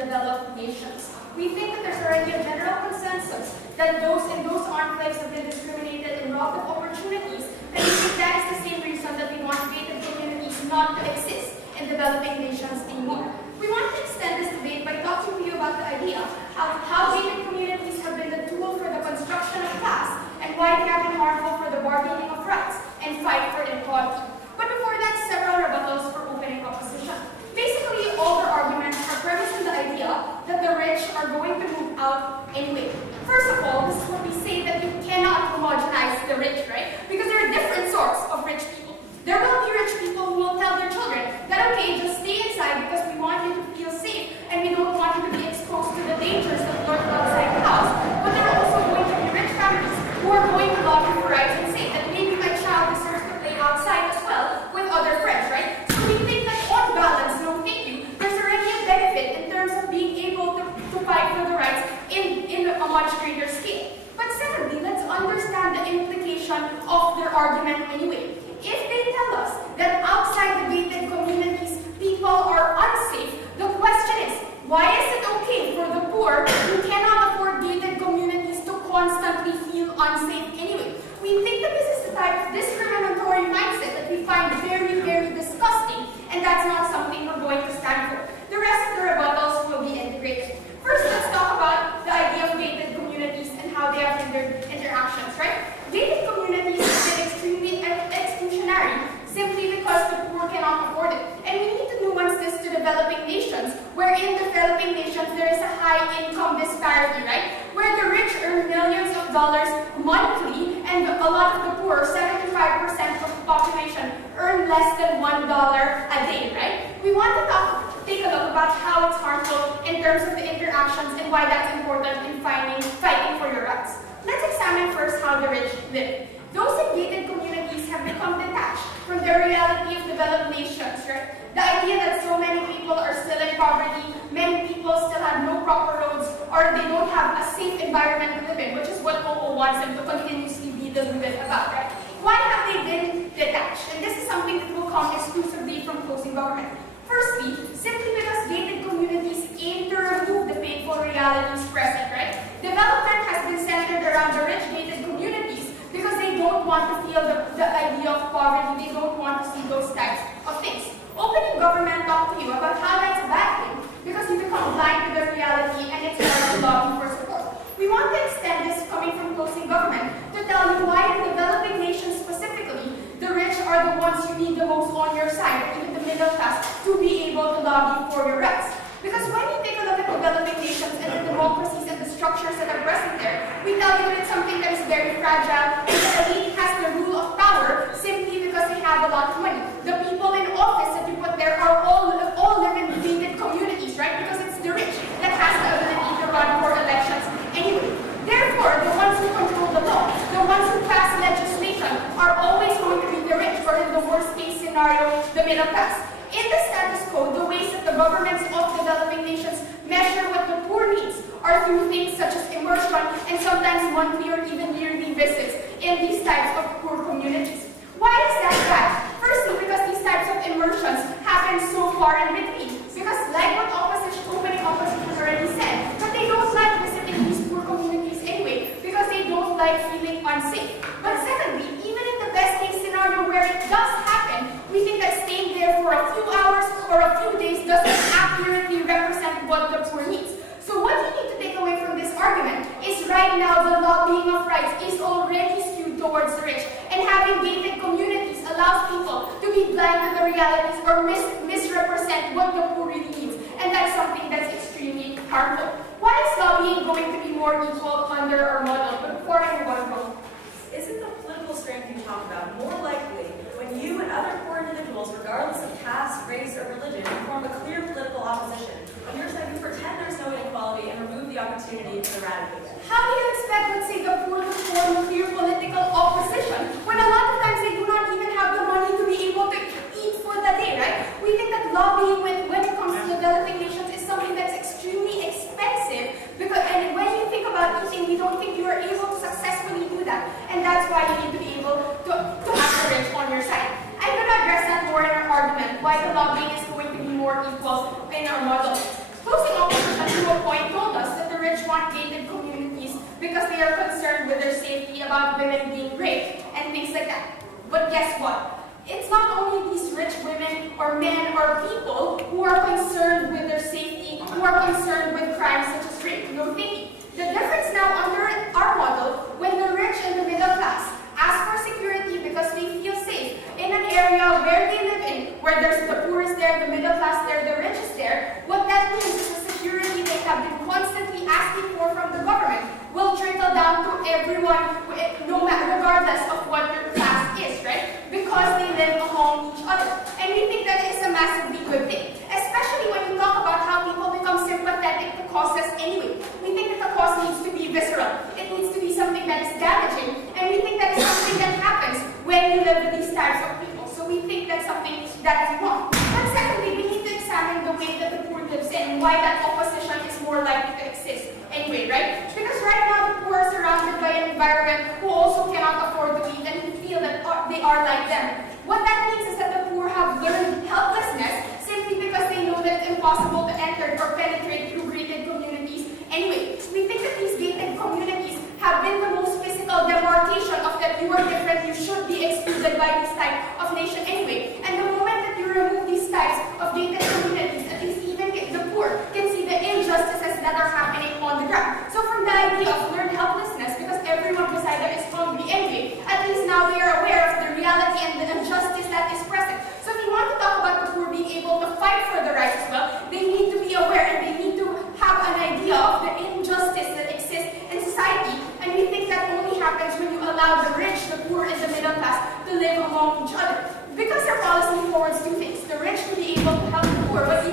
developed nations. We think that there's already a general consensus that those in those enclaves have been discriminated and robbed of opportunities, and we think that is the same reason that we want gated communities not to exist in developing nations anymore. We want to extend this debate by talking to you about the idea of how gated communities have been the tool for the construction of class and why they have been harmful for the bargaining of rights and fight for equality. But before that, several rebuttals for opening opposition. Basically, all their arguments are premised on the idea that the rich are going to move out anyway. First of all, this is what we say that you cannot homogenize the rich, right? Because there are different sorts of rich people. There will be rich people who will tell their children that, okay, just stay inside because we want you to feel safe and we don't want you to be exposed to the dangers that lurk outside the house. But there are also going to be rich families who are going to lobby for rights and say that maybe my child deserves to play outside as well with other friends, right? So we think that on balance, no thank you, there's already a benefit in terms of being able to fight for the rights in a much greater scale. But secondly, let's understand the implication of their argument anyway. If they tell us that outside the gated communities, people are unsafe, the question is, why is it okay for the poor who cannot afford gated communities to constantly feel unsafe anyway? We think that this is the type of discriminatory mindset that we find very, very disgusting, and that's not something we're going to stand for. The rest of the rebuttals will be integrated. First, let's talk about the idea of gated communities and how they have hindered interactions, right? Gated communities have been extremely exclusionary simply because the poor cannot afford it. And we need to nuance this to developing nations, where in developing nations there is a high income disparity, right? Where the rich earn millions of dollars monthly, and a lot of the poor, 75% of the population, earn less than $1 a day, right? We want to take a look about how it's harmful in terms of the interactions and why that's important in fighting for your rights. Let's examine first how the rich live. Those in gated communities have become detached from the reality of developed nations, right? The idea that so many people are still in poverty, many people still have no proper roads, or they don't have a safe environment to live in, which is what OO wants them to continuously be deluded about, right? Why have they been detached? And this is something that will come exclusively from closing government. Firstly, simply because gated communities aim to remove the painful realities present, right? Development has been centered around the rich gated communities because they don't want to feel the idea of poverty, they don't want to see those types of things. Opening government talk to you about how that's a bad thing because you become blind to the reality and it's hard to lobby for support. We want to extend this coming from closing government to tell you why in developing nations specifically, the rich are the ones you need the most on your side, even the middle class, to be able to lobby for your rights. Because when you take a look at developing nations and the democracies and the structures that are present there, we tell you that it's something that is very fragile, and the elite has the rule of power simply because they have a lot of money. The people in office that you put there are all live in gated communities, right? Because it's the rich that has the ability to run for elections anyway. Therefore, the ones who control the law, the ones who pass legislation, are always going to be the rich, or in the worst case scenario, the middle class. In the status quo, the ways that the governments of developing nations measure what the poor needs are through things such as immersion and sometimes monthly or even yearly visits in these types of poor communities. Why is that bad? Firstly, because these types of immersions happen so far in between. Because like what opening opposition already said, but they don't like visiting these poor communities anyway because they don't like feeling unsafe. But secondly, even in the best case scenario where it does happen, we think that staying there for a few hours or a few days doesn't accurately represent what the poor needs. So what you need to take away from this argument is right now the lobbying of rights is already skewed towards the rich, and having gated communities allows people to be blind to the realities or misrepresent what the poor really needs, and that's something that's extremely harmful. Why is lobbying going to be more equal under our model? But before I move on, isn't the political strength you talk about more likely when you and other poor individuals, regardless of caste, race, or religion, form a clear political opposition? On your side, you pretend there's no inequality and remove the opportunity to eradicate it. How do you expect, let's say, the poor to form a clear political opposition when a lot of times they do not even have the money to be able to eat for the day, right? We think that lobbying when it comes to developing nations is something that's extremely expensive and when you think about eating, we don't think you are able to successfully do that. And that's why you need to be able to have the rich on your side. I'm going to address that more in our argument, why the lobbying is going to be more equal in our model. Closing opposition have gated communities because they are concerned with their safety about women being raped and things like that. But guess what? It's not only these rich women or men or people who are concerned with their safety, who are concerned with crimes such as rape. No thinking. The difference now under our model, when the rich and the middle class ask for security because they feel safe in an area where they live in, where there's the poor is there, the middle class there, the rich is there, what that means is the security they have been constantly asking for from the government will trickle down to everyone, no matter, regardless of what their class is, right? Because they live among each other. And we think that is a massively good thing, especially when we talk about how people become sympathetic to causes anyway. We think that the cause needs to be visceral. It needs to be something that is damaging, and we think that is something that happens when you live with these types of people. So we think that's something that is wrong. But secondly, we need to examine the way that the poor lives in and why that opposition is more likely to exist anyway, right? Because right now the poor are surrounded by an environment who also cannot afford to eat and who feel that they are like them. What that means is that the poor have learned helplessness simply because they know that it's impossible to enter or penetrate through gated communities. Anyway, we think that these gated communities have been the most physical demarcation of that you are different, you should be excluded by this type of nation anyway. And the moment that you remove these types of gated communities, at least even the poor can see the injustices that are happening on the ground. So from the idea of learned helplessness, because everyone beside them is hungry anyway, at least now they are aware of the reality and the injustice that is present. So if you want to talk about the poor being able to fight for the rights as well, they need to be aware and they need to have an idea of the injustice that exists in society. And we think that only happens when you allow the rich, the poor, and the middle class to live among each other. Because our policy forwards two things. The rich to be able to help the poor, but